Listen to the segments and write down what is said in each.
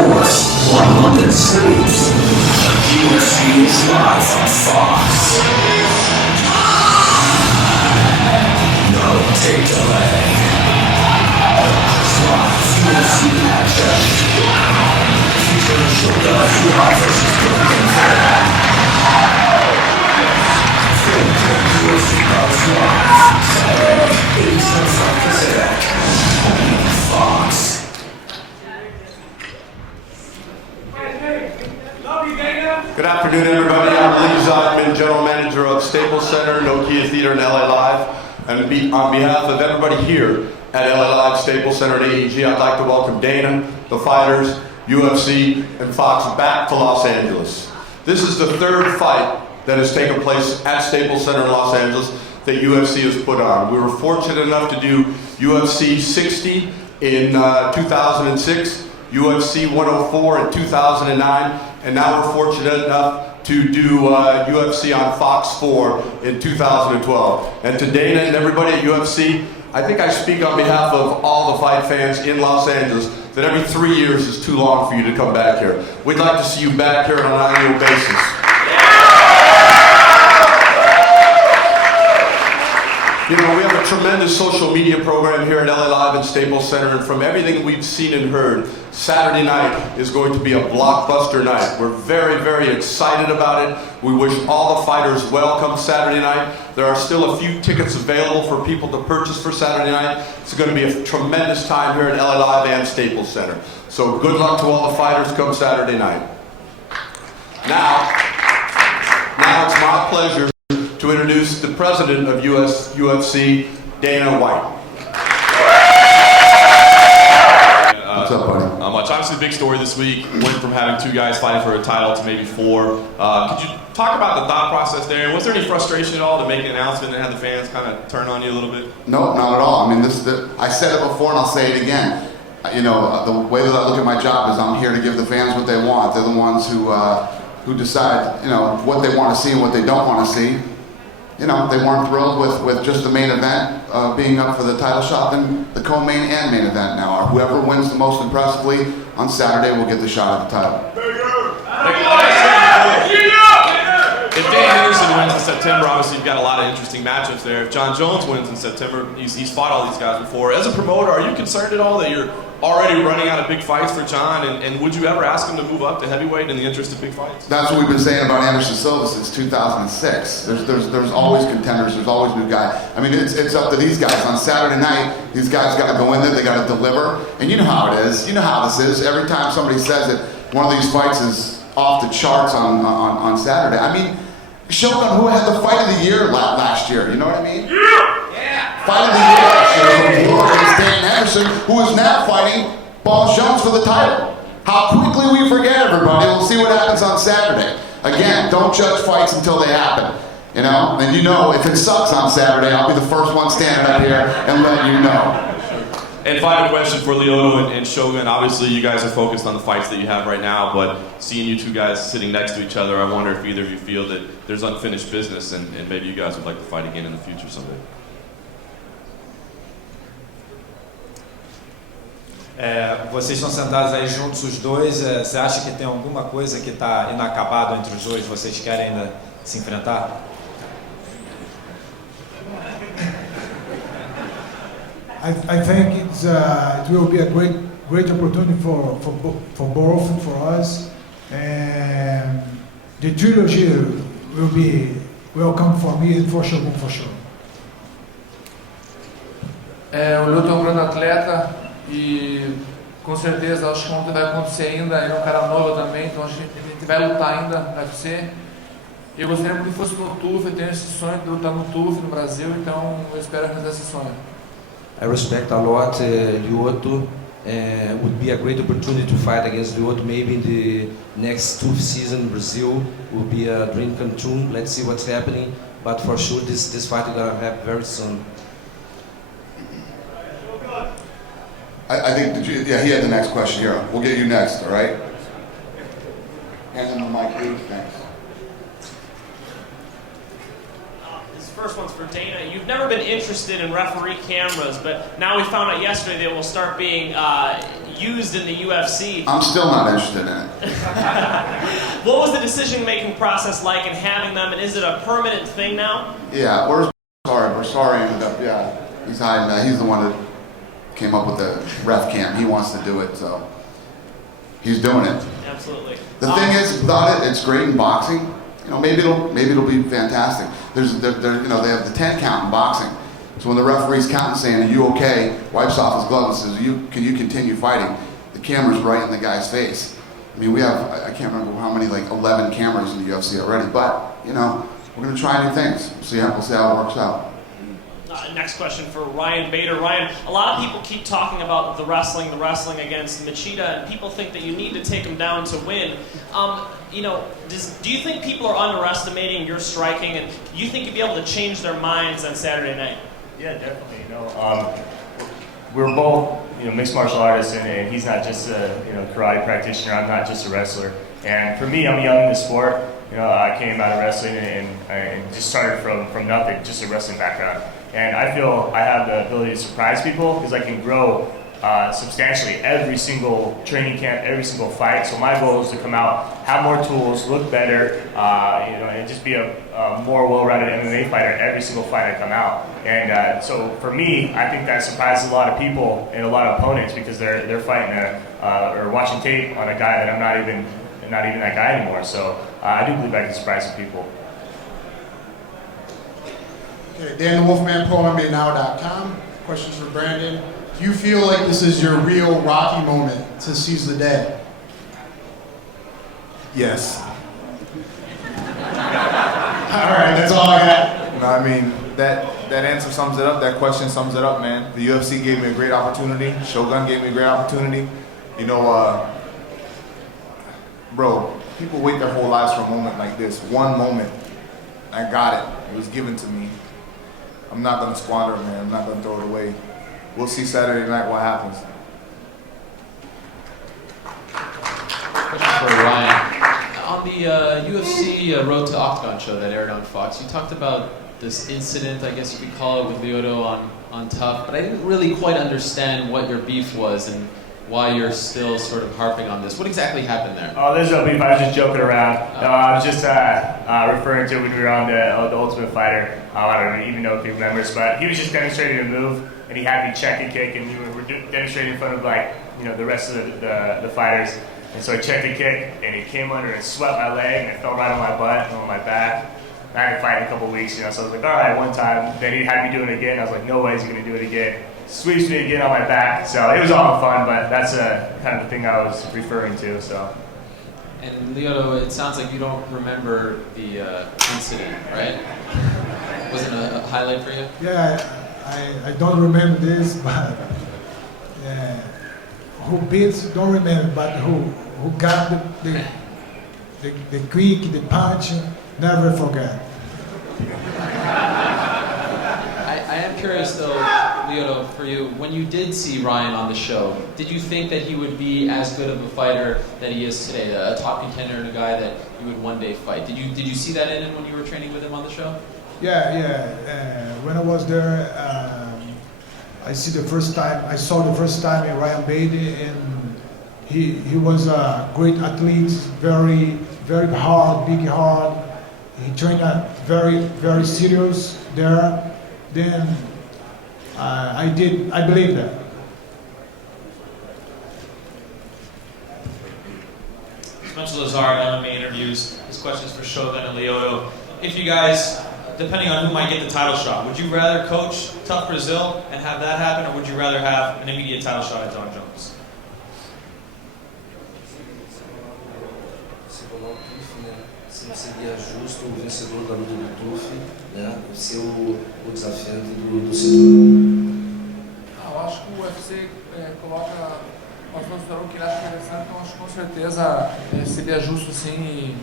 force while London sleeps. UFC is live on Fox. No tape delay. UFC action. Featuring Shogun versus Vera. Film UFC Box Live. Saturday, 8 Central Pacific. Only on Fox. Good afternoon, everybody. I'm Lee Zodman, General Manager of Staples Center, Nokia Theater in LA Live. And on behalf of everybody here at LA Live, Staples Center, and AEG, I'd like to welcome Dana, the fighters, UFC, and Fox back to Los Angeles. This is the third fight that has taken place at Staples Center in Los Angeles that UFC has put on. We were fortunate enough to do UFC 60 in 2006, UFC 104 in 2009, and now we're fortunate enough to do UFC on Fox 4 in 2012. And to Dana and everybody at UFC, I think I speak on behalf of all the fight fans in Los Angeles that every 3 years is too long for you to come back here. We'd like to see you back here on an annual basis. You know, we have a tremendous social media program here at LA Live and Staples Center, and from everything we've seen and heard, Saturday night is going to be a blockbuster night. We're very, very excited about it. We wish all the fighters well come Saturday night. There are still a few tickets available for people to purchase for Saturday night. It's going to be a tremendous time here at LA Live and Staples Center. So good luck to all the fighters come Saturday night. Now it's my pleasure to introduce the president of UFC, Dana White. What's up, buddy? Not much. Obviously, a big story this week. Went from having 2 guys fighting for a title to maybe 4. Could you talk about the thought process there? Was there any frustration at all to make an announcement and have the fans kind of turn on you a little bit? No, not at all. I mean, I said it before and I'll say it again. You know, the way that I look at my job is I'm here to give the fans what they want. They're the ones who decide, you know, what they want to see and what they don't want to see. You know, they weren't thrilled with just the main event being up for the title shot, then the co-main and main event now are. Whoever wins the most impressively on Saturday will get the shot at the title. If Dan Henderson wins in September, obviously you've got a lot of interesting matchups there. If John Jones wins in September, he's fought all these guys before. As a promoter, are you concerned at all that you're already running out of big fights for John? And would you ever ask him to move up to heavyweight in the interest of big fights? That's what we've been saying about Anderson Silva since 2006. There's always contenders. There's always new guys. I mean, it's up to these guys. On Saturday night, these guys got to go in there. They got to deliver. And you know how it is. You know how this is. Every time somebody says that one of these fights is off the charts on Saturday. I mean, Shogun, who had the fight of the year last year, you know what I mean? Yeah! Fight of the year last year was Dan Henderson, who is now fighting Paul Jones for the title. How quickly we forget, everybody. We'll see what happens on Saturday. Again, don't judge fights until they happen. You know? And you know, if it sucks on Saturday, I'll be the first one standing up here and letting you know. And final question for Lyoto and Shogun. Obviously, you guys are focused on the fights that you have right now, but seeing you 2 guys sitting next to each other, I wonder if either of you feel that there's unfinished business and maybe you guys would like to fight again in the future someday. Vocês estão sentados aí juntos os dois. Você acha que tem alguma coisa que está inacabado entre os dois? Vocês querem ainda se enfrentar? I think it will be a great opportunity for both and for us, and the trilogy will be welcome for me and for Shogun for sure. O Lyoto é um grande atleta e com certeza acho que ontem vai acontecer ainda. Ele é um cara novo também, então a gente vai lutar ainda no UFC. Eu gostaria muito que fosse no TUF, eu tenho esse sonho de lutar no TUF no Brasil, então eu espero realizar esse sonho. I respect a lot Lyoto. Would be a great opportunity to fight against Lyoto. Maybe in the next TUF season in Brazil will be a dream come true. Let's see what's happening. But for sure, this fight is going to happen very soon. I think, he had the next question here. We'll get you next, all right? And then the mic, please. Thanks. First one's for Dana. You've never been interested in referee cameras, but now we found out yesterday they will start being used in the UFC. I'm still not interested in it. What was the decision-making process like in having them, and is it a permanent thing now? Yeah, Bersari ended up, yeah, he's hiding that. He's the one that came up with the ref cam. He wants to do it, so he's doing it. Absolutely. The thing is, without it, it's great in boxing. You know, maybe it'll be fantastic. They have the 10 count in boxing. So when the referee's counting saying, "Are you okay?" wipes off his glove and says, "Can you continue fighting?" The camera's right in the guy's face. I mean, we have, I can't remember how many, like 11 cameras in the UFC already, but, you know, we're going to try new things. We'll see how it works out. Next question for Ryan Bader. Ryan, a lot of people keep talking about the wrestling against Machida, and people think that you need to take him down to win. You know, do you think people are underestimating your striking, and do you think you'd be able to change their minds on Saturday night? Yeah, definitely. You know, we're both, you know, mixed martial artists, and he's not just a, you know, karate practitioner. I'm not just a wrestler. And for me, I'm young in the sport. You know, I came out of wrestling and just started from nothing, just a wrestling background. And I feel I have the ability to surprise people because I can grow substantially every single training camp, every single fight. So my goal is to come out, have more tools, look better, you know, and just be a more well-rounded MMA fighter every single fight I come out. And so for me, I think that surprises a lot of people and a lot of opponents because they're fighting or watching tape on a guy that I'm not even that guy anymore. So I do believe I can surprise some people. Okay, Dan the Wolfman, ProMMANow.com. Questions for Brandon. Do you feel like this is your real Rocky moment to seize the day? Yes. All right, that's all I got. No, I mean, that answer sums it up. That question sums it up, man. The UFC gave me a great opportunity. Shogun gave me a great opportunity. You know, bro, people wait their whole lives for a moment like this. One moment. I got it. It was given to me. I'm not going to squander it, man. I'm not going to throw it away. We'll see Saturday night what happens. Question for Ryan. On the UFC Road to Octagon show that aired on Fox, you talked about this incident, I guess you could call it, with Lyoto on Tough, but I didn't really quite understand what your beef was and why you're still sort of harping on this. What exactly happened there? Oh, there's no beef. I was just joking around. No, I was just referring to when we were on the Ultimate Fighter. I don't even know if he remembers, but he was just demonstrating a move, and he had me check and kick, and we were demonstrating in front of, like, you know, the rest of the fighters. And so I checked and kicked, and he came under and swept my leg, and it fell right on my butt and on my back. I hadn't fight in a couple of weeks, you know, so I was like, all right, one time. Then he had me do it again. I was like, no way he's going to do it again. Sweeps me again on my back. So it was all fun, but that's kind of the thing I was referring to. So. And Lyoto, it sounds like you don't remember the incident, right? Wasn't a highlight for you? Yeah, I don't remember this, but who beats, don't remember, but who got the kick, the punch, never forget. I am curious though, Lyoto, for you, when you did see Ryan on the show, did you think that he would be as good of a fighter that he is today, a top contender and a guy that you would one day fight? Did you see that in him when you were training with him on the show? Yeah. When I was there, I saw the first time in Ryan Bader, and he was a great athlete, very, very hard, big hard. He trained very, very serious there. Then I believe that. Spencer Lazar, MMA interviews. This question is for Shogun and Lyoto. If you guys, depending on who might get the title shot, would you rather coach Tough Brazil and have that happen, or would you rather have an immediate title shot at John Jones? Seria justo o vencedor da luta do TUF, né, ser o desafiante do cinturão. Eu acho que o UFC coloca uma produção que ele acha interessante, então acho que com certeza seria justo sim,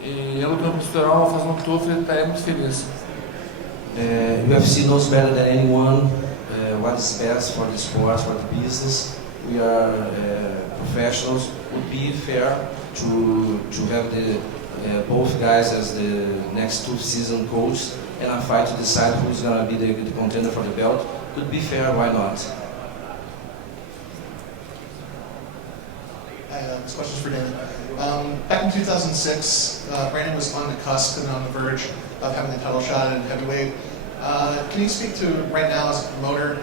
e eu lutando no cinturão, fazendo um TUF, ele estaria muito feliz. UFC knows better than anyone what is best for the sport, for the business. We are professionals. It would be fair to have both guys as the next two-season coach and a fight to decide who's going to be the contender for the belt. Could be fair, why not? This question's for Dana. Back in 2006, Brandon was on the cusp and on the verge of having the title shot at heavyweight. Can you speak to right now as a promoter,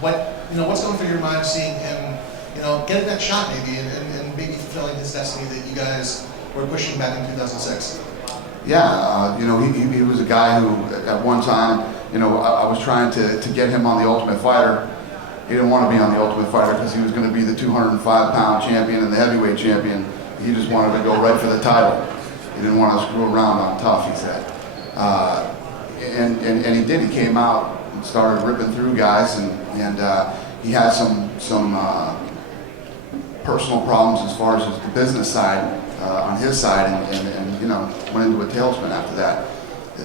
what's going through your mind seeing him, get that shot maybe and maybe fulfilling his destiny that you guys were pushing back in 2006? Yeah, he was a guy who at one time, I was trying to get him on the Ultimate Fighter. He didn't want to be on the Ultimate Fighter because he was going to be the 205-pound champion and the heavyweight champion. He just wanted to go right for the title. He didn't want to screw around on tough, he said. And he did. He came out and started ripping through guys, and he had some personal problems as far as the business side on his side, and went into a tailspin after that.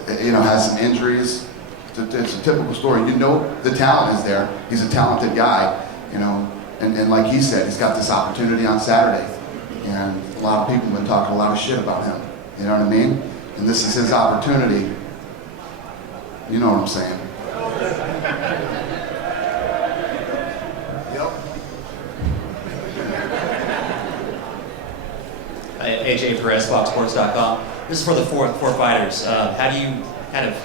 Has some injuries. It's a typical story. The talent is there. He's a talented guy, and like he said, he's got this opportunity on Saturday, and a lot of people have been talking a lot of shit about him. You know what I mean? And this is his opportunity. You know what I'm saying? AJ Perez, FoxSports.com. This is for the four fighters. How do you kind of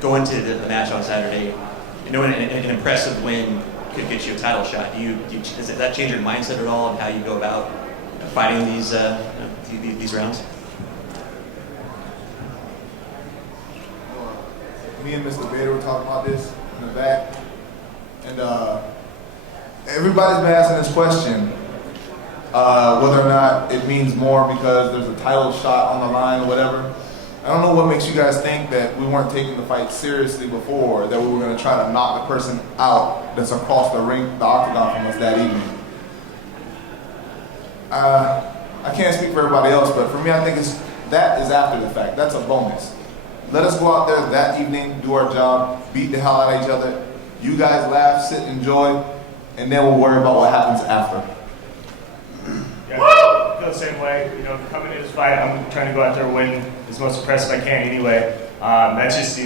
go into the match on Saturday? An impressive win could get you a title shot. Does that change your mindset at all on how you go about fighting these rounds? Me and Mr. Vera were talking about this in the back, and everybody's been asking this question, whether or not it means more because there's a title shot on the line or whatever. I don't know what makes you guys think that we weren't taking the fight seriously before, that we were going to try to knock the person out that's across the ring, the octagon from us that evening. I can't speak for everybody else, but for me, I think that is after the fact. That's a bonus. Let us go out there that evening, do our job, beat the hell out of each other. You guys laugh, sit, enjoy, and then we'll worry about what happens after. Yeah, I feel the same way. Coming to this fight, I'm trying to go out there and win as most impressive I can anyway. That's just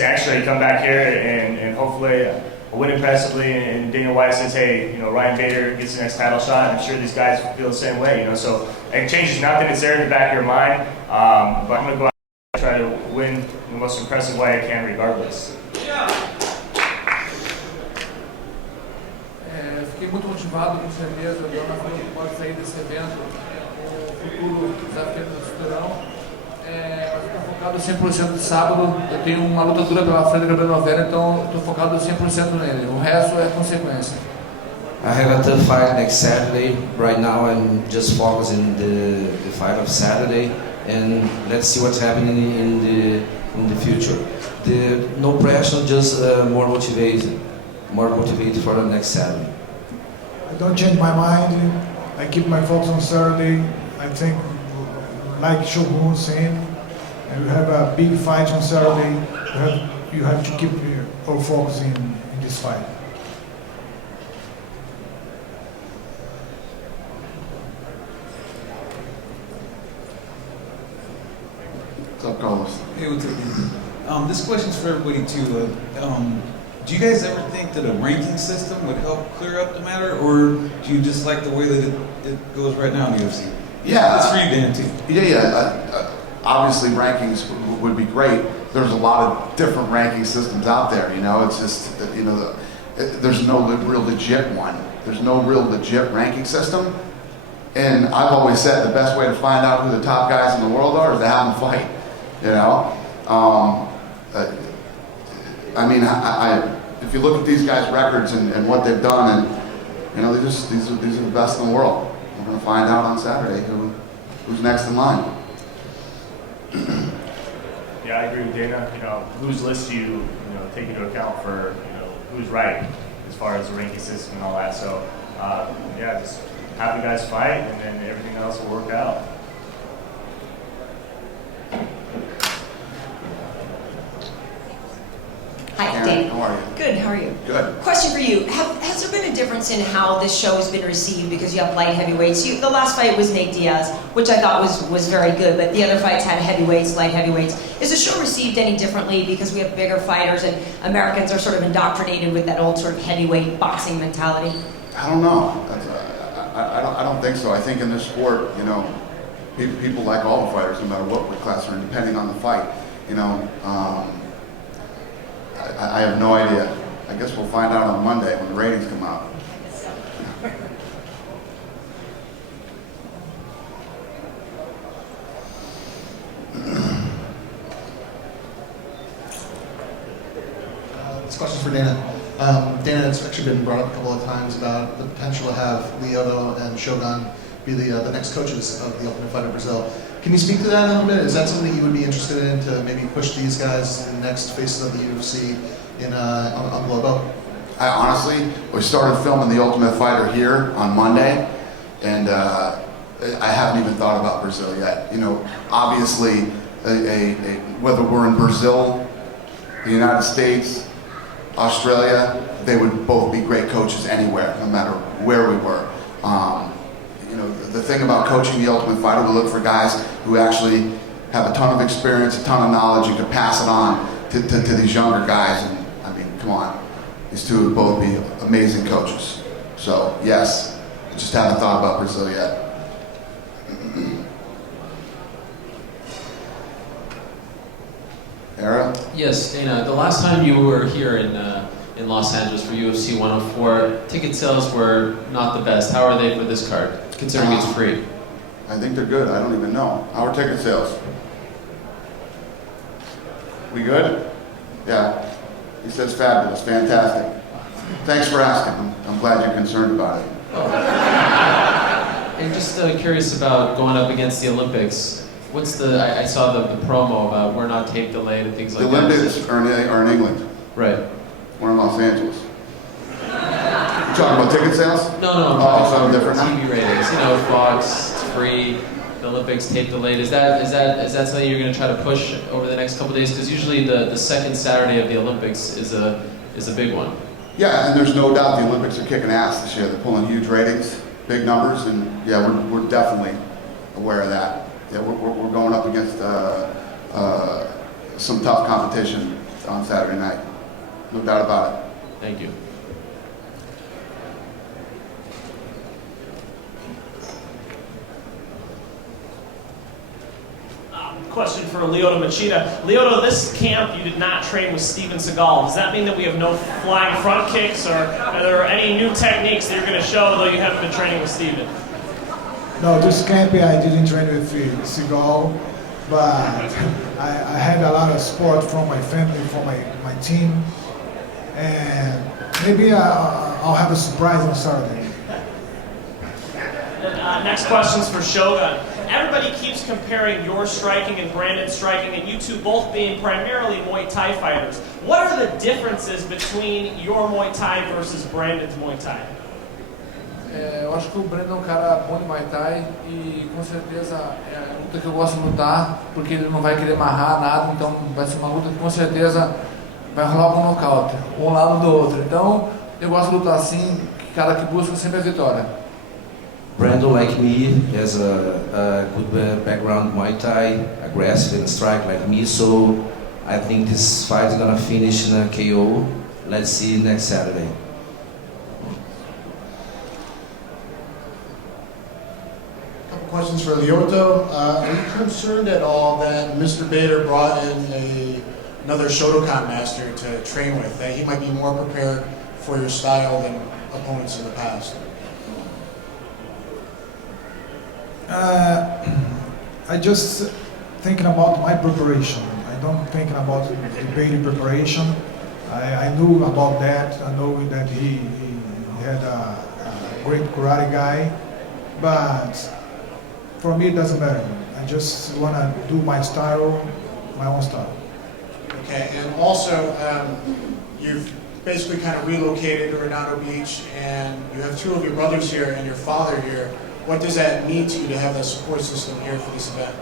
actually come back here and hopefully win impressively. And Dana White says, hey, Ryan Bader gets the next title shot. I'm sure these guys feel the same way. So it changes nothing. It's there in the back of your mind. But I'm going to go out and try to win in the most impressive way I can, regardless. Fiquei muito motivado, com certeza, o Leonardo pode sair desse evento com o futuro desafio do cinturão. Mas estou focado 100% de sábado. Eu tenho uma luta dura pela frente da Vera, então estou focado 100% nele. O resto é consequência. I have a tough fight next Saturday. Right now I'm just focusing the fight of Saturday, and let's see what's happening in the future. No pressure, just more motivated for the next Saturday. I don't change my mind. I keep my focus on Saturday. I think, like Shogun saying, and we have a big fight on Saturday. You have to keep our focus in this fight. What's up, Carlos? Hey, what's up? This question's for everybody too. Do you guys ever think that a ranking system would help clear up the matter, or do you just like the way that it goes right now in the UFC? Yeah, it's for you, Dan, too. Yeah. Obviously, rankings would be great. There's a lot of different ranking systems out there. It's just there's no real legit one. There's no real legit ranking system. And I've always said the best way to find out who the top guys in the world are is to have them fight. If you look at these guys' records and what they've done, and these are the best in the world. We're going to find out on Saturday who's next in line. Yeah, I agree with Dana. Whose list do you take into account for who's right as far as the ranking system and all that. So just have the guys fight, and then everything else will work out. Hi, Karen, Dave. how are you? Good, how are you? Good. Question for you. Has there been a difference in how this show has been received because you have light heavyweights? The last fight was Nate Diaz, which I thought was very good, but the other fights had heavyweights, light heavyweights. Is the show received any differently because we have bigger fighters and Americans are sort of indoctrinated with that old sort of heavyweight boxing mentality? I don't know. I don't think so. I think in this sport, you know, people like all the fighters, no matter what weight class they're in, depending on the fight. You know, I have no idea. I guess we'll find out on Monday when the ratings come out. This question's for Dana. Dana, it's actually been brought up a couple of times about the potential to have Lyoto and Shogun be the next coaches of the Ultimate Fighter Brazil. Can you speak to that a little bit? Is that something that you would be interested in, to maybe push these guys in the next faces of the UFC on Globo? I honestly, we started filming The Ultimate Fighter here on Monday, and I haven't even thought about Brazil yet. You know, obviously, whether we're in Brazil, the United States, Australia, they would both be great coaches anywhere, no matter where we were. You know, the thing about coaching The Ultimate Fighter, we look for guys who actually have a ton of experience, a ton of knowledge, and can pass it on to these younger guys. And I mean, come on, these two would both be amazing coaches. So yes, I just haven't thought about Brazil yet. Vera? Yes, Dana. The last time you were here in Los Angeles for UFC 104, ticket sales were not the best. How are they for this card, considering it's free? I think they're good. I don't even know. How are ticket sales? We good? Yeah. He says fabulous, fantastic. Thanks for asking. I'm glad you're concerned about it. And just curious about going up against the Olympics. What's I saw the promo about we're not tape delayed and things like that. The Olympics are in England. Right. We're in Los Angeles. You talking about ticket sales? No, I'm Oh, talking something different TV ratings. You know, Fox, it's free. The Olympics tape delayed. Is that something you're going to try to push over the next couple of days? Because usually the second Saturday of the Olympics is a big one. Yeah, and there's no doubt the Olympics are kicking ass this year. They're pulling huge ratings, big numbers, and yeah, we're definitely aware of that. Yeah, we're going up against some tough competition on Saturday night. No doubt about it. Thank you. Question for Lyoto Machida. Lyoto, this camp you did not train with Steven Seagal. Does that mean that we have no flying front kicks, or are there any new techniques that you're going to show, though you haven't been training with Steven? No, this camp I didn't train with Seagal, but I had a lot of support from my family, from my team, and maybe I'll have a surprise on Saturday. And, next question's for Shogun. Everybody keeps comparing your striking and Brandon's striking, and you two both being primarily Muay Thai fighters. What are the differences between your Muay Thai versus Brandon's Muay Thai? Eu acho que o Brandon é um cara bom de Muay Thai e com certeza é a luta que eu gosto de lutar, porque ele não vai querer amarrar nada, então vai ser uma luta que com certeza vai rolar algum nocaute, um lado do outro. Então eu gosto de lutar assim, que cara que busca sempre a vitória. Brandon, like me, has a good background Muay Thai, aggressive and strike like me, so I think this fight is gonna finish in a KO. Let's see next Saturday. Questions for Lyoto. Are you concerned at all that Mr. Bader brought in another Shotokan master to train with, that he might be more prepared for your style than opponents in the past? I just thinking about my preparation. I don't think about the Bader preparation. I knew about that. I know that he had a great karate guy, but for me, it doesn't matter. I just want to do my style, my own style. Okay, and also, you've basically kind of relocated to Redondo Beach, and you have two of your brothers here and your father here. What does that mean to you to have that support system here for this event?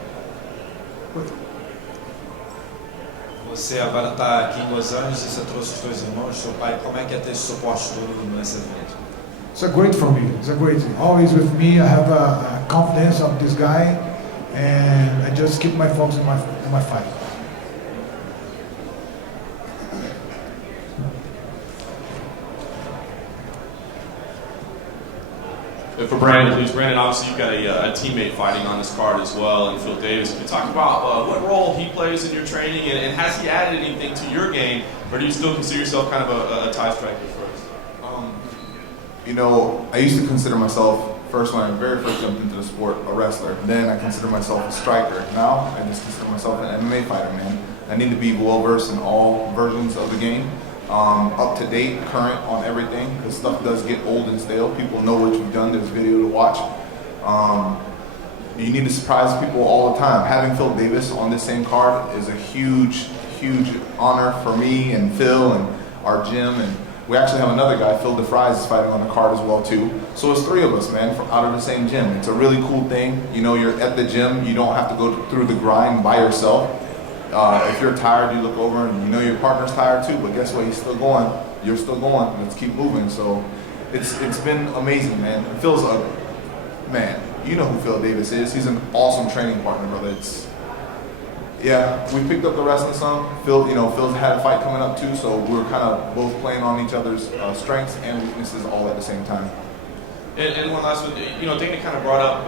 Você agora está aqui em Los Angeles, você trouxe os dois irmãos, seu pai. Como é que é ter esse suporte todo nesse evento? It's a great for me. It's a great thing. Always with me. I have a confidence of this guy, and I just keep my focus in my fight. For Brandon, please. Brandon, obviously you've got a teammate fighting on this card as well, and Phil Davis. Can you talk about what role he plays in your training, and has he added anything to your game, or do you still consider yourself kind of a tie striker first? You know, I used to consider myself, first when I very first jumped into the sport, a wrestler. Then I consider myself a striker. Now I just consider myself an MMA fighter, man. I need to be well versed in all versions of the game. Up to date, current on everything, because stuff does get old and stale. People know what you've done, there's video to watch. You need to surprise people all the time. Having Phil Davis on this same card is a huge, huge honor for me and Phil and our gym. And we actually have another guy, Phil DeFries, is fighting on the card as well too. So it's three of us, man, from out of the same gym. It's a really cool thing. You know, you're at the gym, you don't have to go through the grind by yourself. If you're tired, you look over and you know your partner's tired too, but guess what? He's still going. You're still going. Let's keep moving. So it's been amazing, man. Phil's a man. You know who Phil Davis is. He's an awesome training partner, brother. Yeah, we picked up the wrestling some. Phil's had a fight coming up too, so we're kind of both playing on each other's strengths and weaknesses all at the same time. And one last one, Dana kind of brought up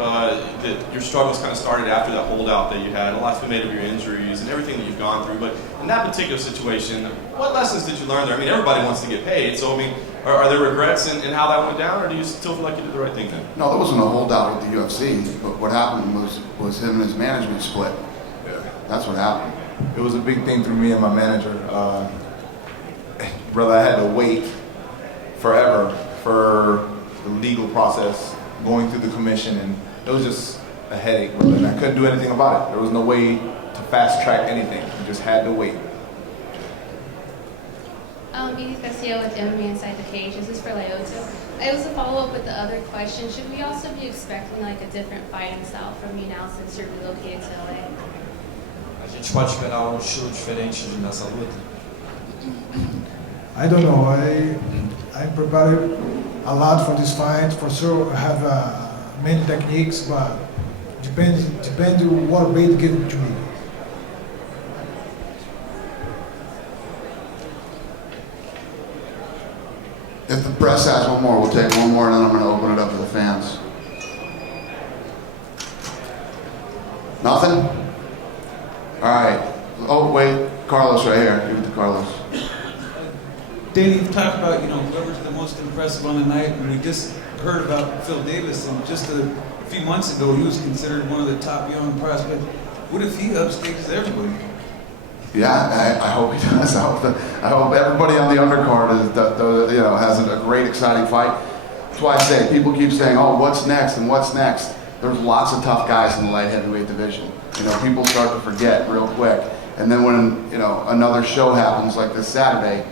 that your struggles kind of started after that holdout that you had. A lot's been made of your injuries and everything that you've gone through. But in that particular situation, what lessons did you learn there? I mean, everybody wants to get paid. So, I mean, are there regrets in how that went down, or do you still feel like you did the right thing then? No, there wasn't a holdout with the UFC. But what happened was him and his management split. Yeah. That's what happened. It was a big thing through me and my manager. Brother, I had to wait forever for the legal process, going through the commission, and it was just a headache, brother, and I couldn't do anything about it. There was no way to fast track anything. You just had to wait. Edith Garcia with MMA Inside the Cage. This is for Lyoto. I also follow up with the other question. Should we also be expecting like a different fighting style from you now since you're relocated to LA? A gente pode esperar estilo diferente nessa luta? I don't know. I prepared a lot for this fight. For sure, I have many techniques, but depends what weight given to me. If the press has one more, we'll take one more, and then I'm going to open it up to the fans. Nothing? All right. Oh, wait. Carlos right here. Give it to Carlos. Danny, you've talked about, whoever's the most impressive on the night, and we just heard about Phil Davis, and just a few months ago, he was considered one of the top young prospects. What if he upstages everybody? Yeah, I hope he does. I hope everybody on the undercard has a great, exciting fight. That's why I say, people keep saying, oh, what's next and what's next? There's lots of tough guys in the light heavyweight division. People start to forget real quick. And then when, another show happens like this Saturday,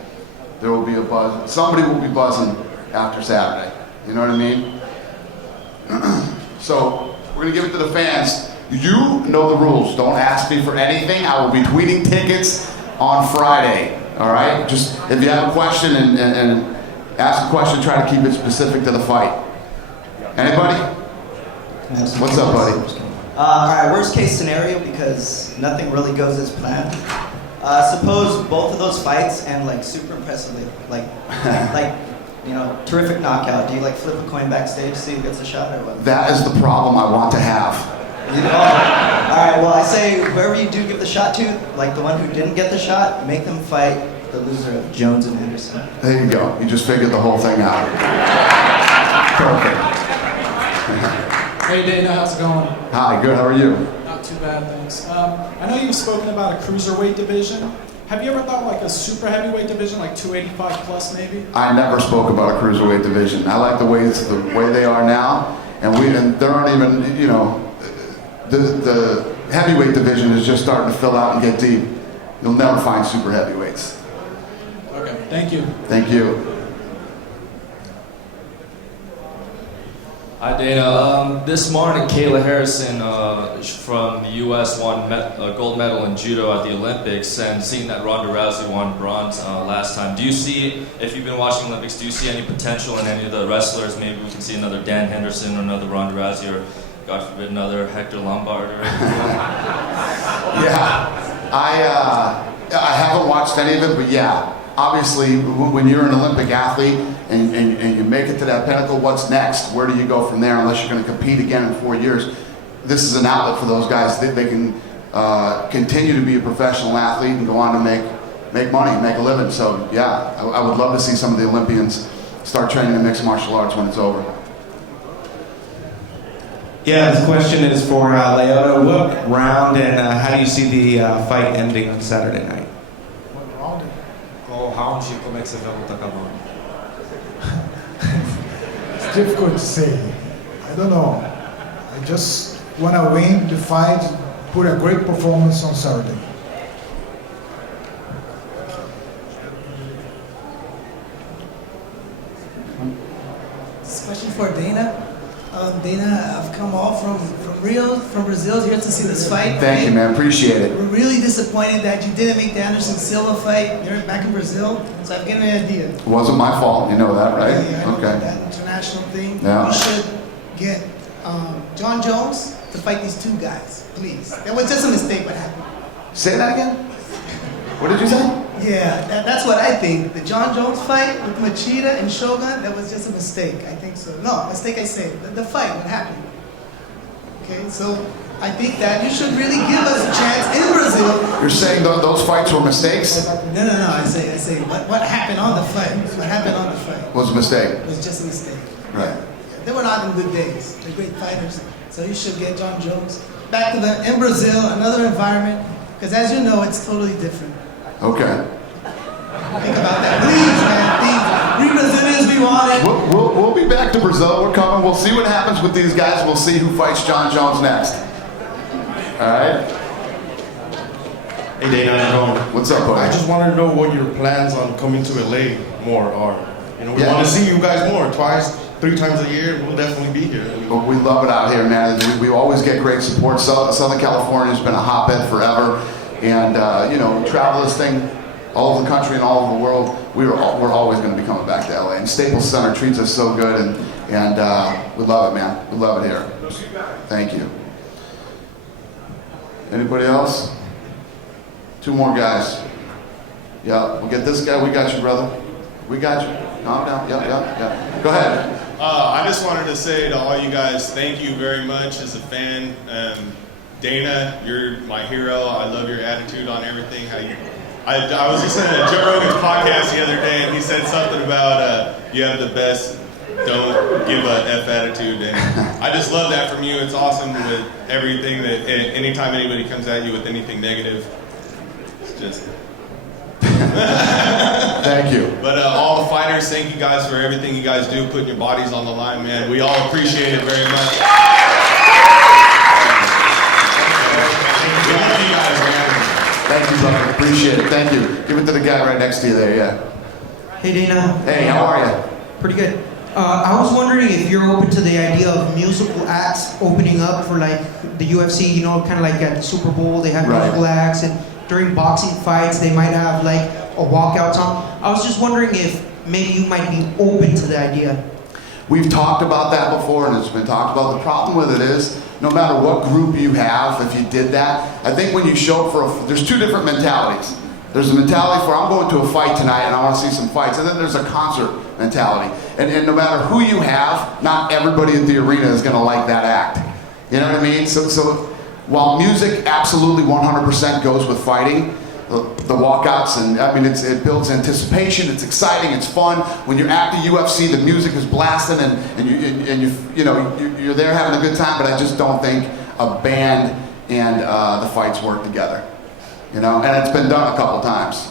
there will be a buzz. Somebody will be buzzing after Saturday. You know what I mean? So we're going to give it to the fans. You know the rules. Don't ask me for anything. I will be tweeting tickets on Friday. All right? Just if you have a question and ask a question, try to keep it specific to the fight. Anybody? What's up, buddy? All right, worst case scenario, because nothing really goes as planned. Suppose both of those fights end like super impressively, like terrific knockout. Do you flip a coin backstage, see who gets a shot, or what? That is the problem I want to have. All right, well, I say whoever you do give the shot to, like the one who didn't get the shot, make them fight the loser of Jones and Henderson. There you go. You just figured the whole thing out. Perfect. Hey Dana, how's it going? Hi, good. How are you? Not too bad, thanks. I know you've spoken about a cruiserweight division. Have you ever thought like a super heavyweight division, like 285 plus maybe? I never spoke about a cruiserweight division. I like the way they are now, and there aren't even, the heavyweight division is just starting to fill out and get deep. You'll never find super heavyweights. Okay, thank you. Thank you. Hi Dana. This morning Kayla Harrison from the U.S. won a gold medal in judo at the Olympics, and seeing that Ronda Rousey won bronze last time. Do you see, if you've been watching Olympics, do you see any potential in any of the wrestlers? Maybe we can see another Dan Henderson or another Ronda Rousey, or God forbid another Hector Lombard? Yeah, I haven't watched any of it, but yeah, obviously when you're an Olympic athlete and you make it to that pinnacle, what's next? Where do you go from there unless you're going to compete again in 4 years? This is an outlet for those guys. They can continue to be a professional athlete and go on to make money, make a living. So yeah, I would love to see some of the Olympians start training in mixed martial arts when it's over. Yeah, this question is for Lyoto. What round and how do you see the fight ending on Saturday night? Qual round e como é que você vê a luta acabando? It's difficult to say. I don't know. I just want to win the fight, put a great performance on Saturday. This question for Dana. Dana, I've come all from Rio, from Brazil, here to see this fight. Thank you, man. Appreciate it. We're really disappointed that you didn't make the Anderson Silva fight. You're back in Brazil, so I've given an idea. It wasn't my fault. You know that, right? Yeah, I know Okay. that international thing. Yeah. We should get John Jones to fight these two guys, please. That was just a mistake what happened. Say that again? What did you say? Yeah, that's what I think. The John Jones fight with Machida and Shogun, that was just a mistake. I think so. No, mistake I say. The fight, what happened. Okay, so I think that you should really give us a chance in Brazil. You're saying those fights were mistakes? No. I say what happened on the fight. What happened on the fight. Was a mistake. It was just a mistake. Right. They were not in good days. They're great fighters. So you should get John Jones back to in Brazil, another environment. Because as you know, it's totally different. Okay. Think about that. Please, man. Please. We Brazilians, we want it. We'll be back to Brazil. We're coming. We'll see what happens with these guys. We'll see who fights John Jones next. All right. Hey Dana, how's it going? What's up, buddy? I just wanted to know what your plans on coming to LA more are. You know, we want to see you guys more, twice, 3 times a year. We'll definitely be here. But we love it out here, man. We always get great support. Southern California has been a hotbed forever. And, you know, travel this thing all over the country and all over the world. We're always going to be coming back to LA. And Staples Center treats us so good. And we love it, man. We love it here. Thank you. Anybody else? 2 more guys. Yeah, we'll get this guy. We got you, brother. We got you. Calm down. Yeah. Go ahead. I just wanted to say to all you guys, thank you very much as a fan. Dana, you're my hero. I love your attitude on everything. I was listening to Joe Rogan's podcast the other day, and he said something about you have the best don't give a F attitude. And I just love that from you. It's awesome with everything that anytime anybody comes at you with anything negative, it's just... Thank you. But all the fighters, thank you guys for everything you guys do, putting your bodies on the line, man. We all appreciate it very much. We love you guys, man. Thank you, brother. Appreciate it. Thank you. Give it to the guy right next to you there, yeah. Hey, Dana. Hey, how are you? Pretty good. I was wondering if you're open to the idea of musical acts opening up for like the UFC, you know, kind of like at the Super Bowl, they have musical acts, and during boxing fights, they might have like a walkout song. I was just wondering if maybe you might be open to the idea. We've talked about that before, and it's been talked about. The problem with it is, no matter what group you have, if you did that, I think when you show up for there's 2 different mentalities. There's a mentality for, I'm going to a fight tonight and I want to see some fights. And then there's a concert mentality. And no matter who you have, not everybody at the arena is going to like that act. You know what I mean? So while music absolutely 100% goes with fighting, the walkouts, and I mean, it builds anticipation, it's exciting, it's fun. When you're at the UFC, the music is blasting and you're there having a good time, but I just don't think a band and the fights work together. You know, and it's been done a couple times.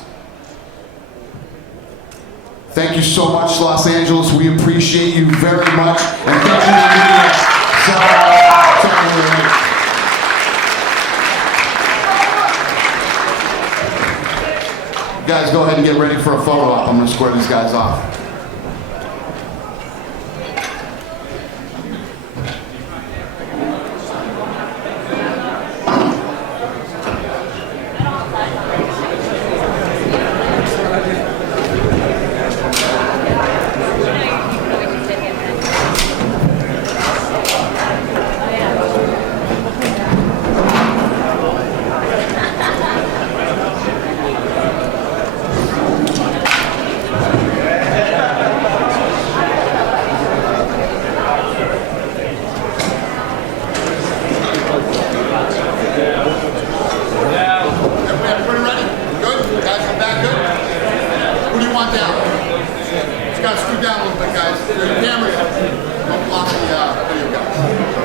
Thank you so much, Los Angeles. We appreciate you very much. And thank you for meeting us. You guys go ahead and get ready for a photo op. I'm going to square these guys off. gotta scoot down a little bit, guys. The camera don't block the video, guys.